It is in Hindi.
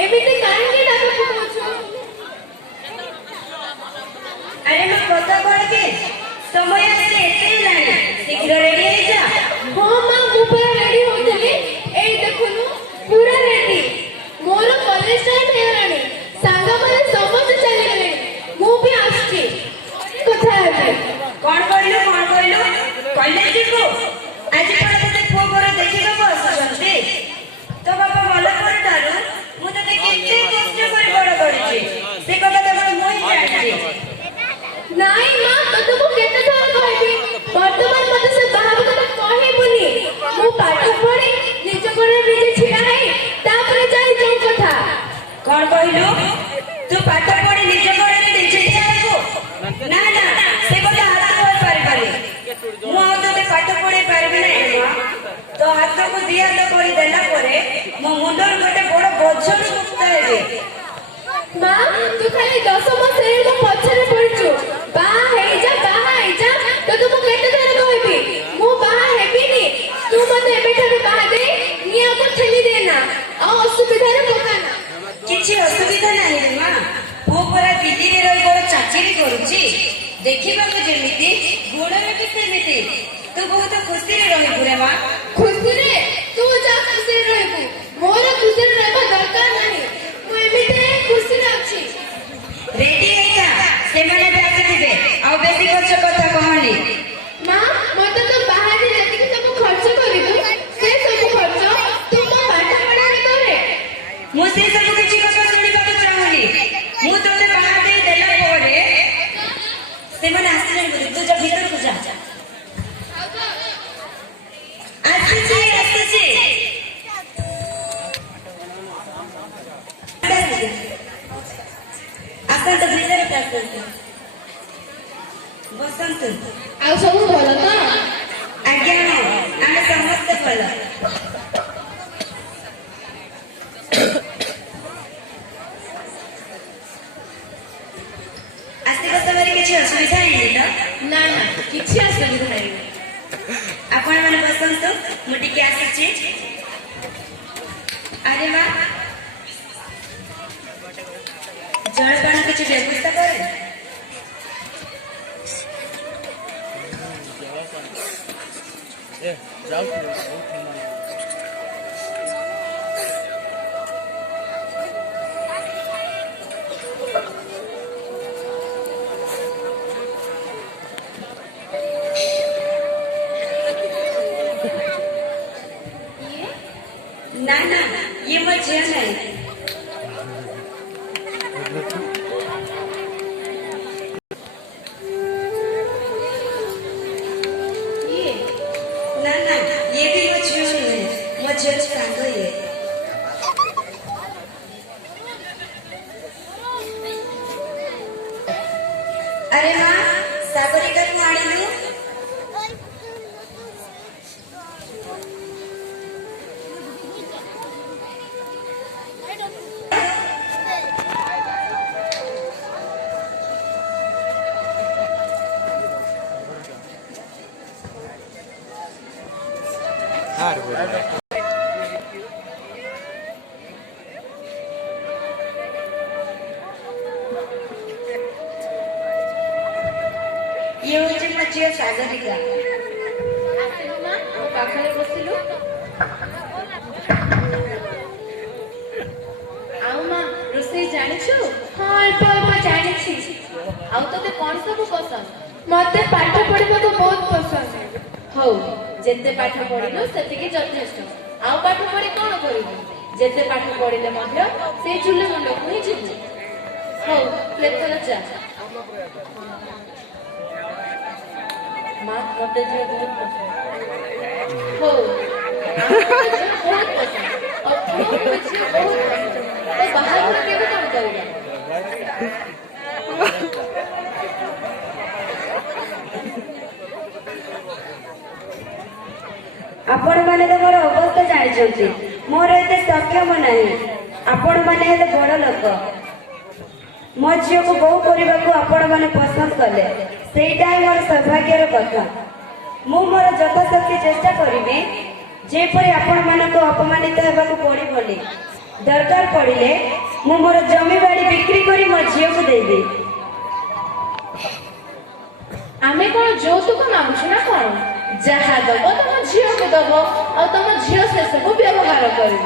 एमिति काहे डाक पकाउछु? अरे मैं कथा कह के समय से एते लानी शीघ्र रेडी हो जा। हां मां मु पूरा रेडी होतली। एई देखुनु पूरा रेडी। मोर कॉलेज टाइम हेलानी। सांगा माने समस्त चली गले। मु भी आछी। कथा है कौन कहलो कॉलेज को आज पर तते पुओ घर देखि को आसुछन्ते। तो बाबा भलो कर डालो मु तते केते कष्ट कर बड़ करछि से कथा तो मोहि जानि। नहीं मां तो तुमको केते थर कहबी वर्तमान मते से बाहर कथा कहि बोली मु पाठ पढी निज करे निजे छिड़ा है तापर जाई जो कथा। कौन कहलो तू पाठ पढी निज करे निजे छिड़ा ना ना से कथा हाथ हो पारि पारि मु तते पाठ पढी पारबी नै तो हाथ को दिया तो कर देला परे मो मुंडर गोटे बड़ बोझर मुक्त हेबे। मां तू खाली 10 मास रे को पछरे पड़छु बा हे जा तो तुमको केते थर कहबी मु बा हेबिनी तू मते बेठा बा दे निया को ठेली देना आ असुविधा रे पकाना। किछि असुविधा नाही रे मां पो परा दिल्ली रे रही बड़ चाकरी करूची देखिबा को जेमिति गोड़ रे भी सेमिति तू बहुत खुशी रे रही पुरे मां। खुशी रे तू जा खुशी रे रहबू मोर खुशी रे रहबा दरकार नाही मु एमिते खुशी रे अछि। रेडी है का से माने बैठ दिबे आ बेसी खर्च कथा कहनी। मां मते तो बाहर जति के सब खर्च करिदु से सब खर्च तुम पाठ पढ़ा रे करे मु से सब किछि कथा सुनिबा को चाहूनी मु तोते बाहर दे देला परे से माने आसी बोली तू जा भीतर को जा आसी आकर तो भीतर का बसंत आ सब भलो तो आज्ञा आमे समस्त भलो। आस्ते समय किसी असुविधा नहीं तो ना ना किछि असुविधा नाही। आपण माने बसंत मुटी के आसी अरे वाह जलपान किसी व्यवस्था करे ना ना ये मुझे नहीं ना ना ये भी मुझे नहीं मुझे कांदो ये अरे माँ सागरिका तू आनी लू ये होचे मचिया सागरिका मां ओ पाखरे बसिलु आउ मां रोसे जानिछु हां अल्प जानिछि आउ तते कोन सब पसंद मते पाठ पढिबा तो बहुत पसंद हौ जेते पाठ पढिलो सेतिके यथेष्ट आउ पाठ पढि कोन करिबो जेते पाठ पढिले मध्य से चुल्ले मुंड कोइ जिबु हौ लेखल जा मां मते जे बहुत पसंद हो बहुत पसंद और तुम मुझे बहुत पसंद तो बाहर में केबे काम करेगा आपण माने तो मोर अवस्था जानिछंती मोर एते सक्षम नाही आपण माने हेले बड़ लोक मो झियो को बहु करबा को आपण माने पसंद कले सेटा मोर सौभाग्यर कथा मु मोर यथाशक्ति चेष्टा करिबी जेपरि आपण माने को अपमानित हेबा को पड़ी बोली ଦରକାର ପଡ଼ିଲେ ମୁଁ ମୋର ଜମି ବାଡ଼ି ବିକ୍ରି କରି ମୋ ଝିଅକୁ ଦେବି। ଆମେ କଣ ଯୌତୁକ ମାଗୁଛୁ ନା କଣ? ଯାହା ଦବ ତମ ଝିଅକୁ ଦବ ଆଉ ତମ ଝିଅ ସେସବୁ ବ୍ୟବହାର କରିବ।